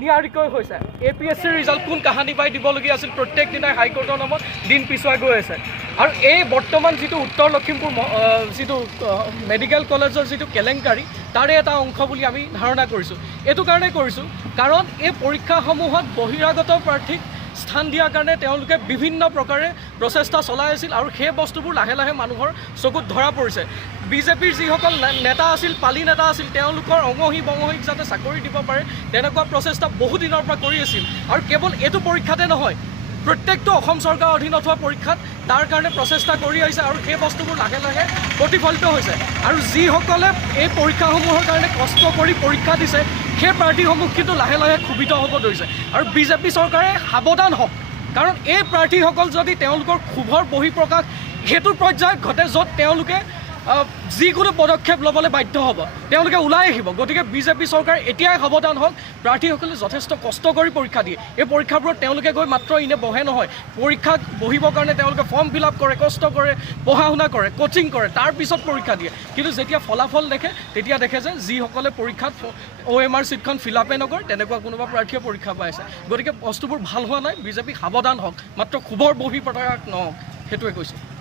নিয়াৰিকৈ হৈছে APSC result কোন কাহানি পাই দিবলগীয়া আছিল প্ৰত্যেক দিনাই হাইকোৰ্টৰ নামত দিন পিছুৱাই গৈ আছে আৰু এই বৰ্তমান যিটো উত্তৰ লখিমপুৰ যিটো মেডিকেল কলেজৰ যিটো কেলেংকাৰী তাৰে এটা অংশ বুলি আমি ধাৰণা কৰিছোঁ এইটো কাৰণে কৰিছোঁ কাৰণ এই পৰীক্ষাসমূহত বহিৰাগত প্ৰাৰ্থীক স্থান দিয়াৰ কাৰণে তেওঁলোকে বিভিন্ন প্ৰকাৰে প্ৰচেষ্টা চলাই আছিল আৰু সেই বস্তুবোৰ লাহে লাহে মানুহৰ চকুত ধৰা পৰিছে বিজেপিৰ যিসকল নেতা আছিল পালি নেতা আছিল তেওঁলোকৰ অঙহী বঙহীক যাতে চাকৰি দিব পাৰে তেনেকুৱা প্ৰচেষ্টা বহু দিনৰ পৰা কৰি আছিল আৰু কেৱল এইটো পৰীক্ষাতে নহয় প্ৰত্যেকটো অসম চৰকাৰৰ অধীনত হোৱা পৰীক্ষাত তাৰ কাৰণে প্ৰচেষ্টা কৰি আহিছে আৰু সেই বস্তুবোৰ লাহে লাহে প্ৰতিফলিত হৈছে আৰু যিসকলে এই পৰীক্ষাসমূহৰ কাৰণে কষ্ট কৰি পৰীক্ষা দিছে সেই প্ৰাৰ্থীসমূহ কিন্তু লাহে লাহে ক্ষোভিত হ'ব ধৰিছে আৰু বিজেপি চৰকাৰে সাৱধান হওক কাৰণ এই প্ৰাৰ্থীসকল যদি তেওঁলোকৰ ক্ষোভৰ বহিঃপ্ৰকাশ সেইটো পৰ্যায়ত ঘটে য'ত তেওঁলোকে যিকোনো পদক্ষেপ ল'বলৈ বাধ্য হ'ব তেওঁলোকে ওলাই আহিব গতিকে বিজেপি চৰকাৰ এতিয়াই সাৱধান হওক প্ৰাৰ্থীসকলে যথেষ্ট কষ্ট কৰি পৰীক্ষা দিয়ে এই পৰীক্ষাবোৰত তেওঁলোকে গৈ মাত্ৰ ইনে বহে নহয় পৰীক্ষাত বহিবৰ কাৰণে তেওঁলোকে ফৰ্ম ফিল আপ কৰে কষ্ট কৰে পঢ়া শুনা কৰে কোচিং কৰে তাৰপিছত পৰীক্ষা দিয়ে কিন্তু যেতিয়া ফলাফল দেখে তেতিয়া দেখে যে যিসকলে পৰীক্ষাত OMR চিটখন ফিল আপে নকৰে তেনেকুৱা কোনোবা প্ৰাৰ্থীয়ে পৰীক্ষা পাইছে গতিকে বস্তুবোৰ ভাল হোৱা নাই বিজেপি সাৱধান হওক মাত্ৰ ক্ষোভৰ বহিঃপ্ৰকাশ নহওক সেইটোৱে কৈছোঁ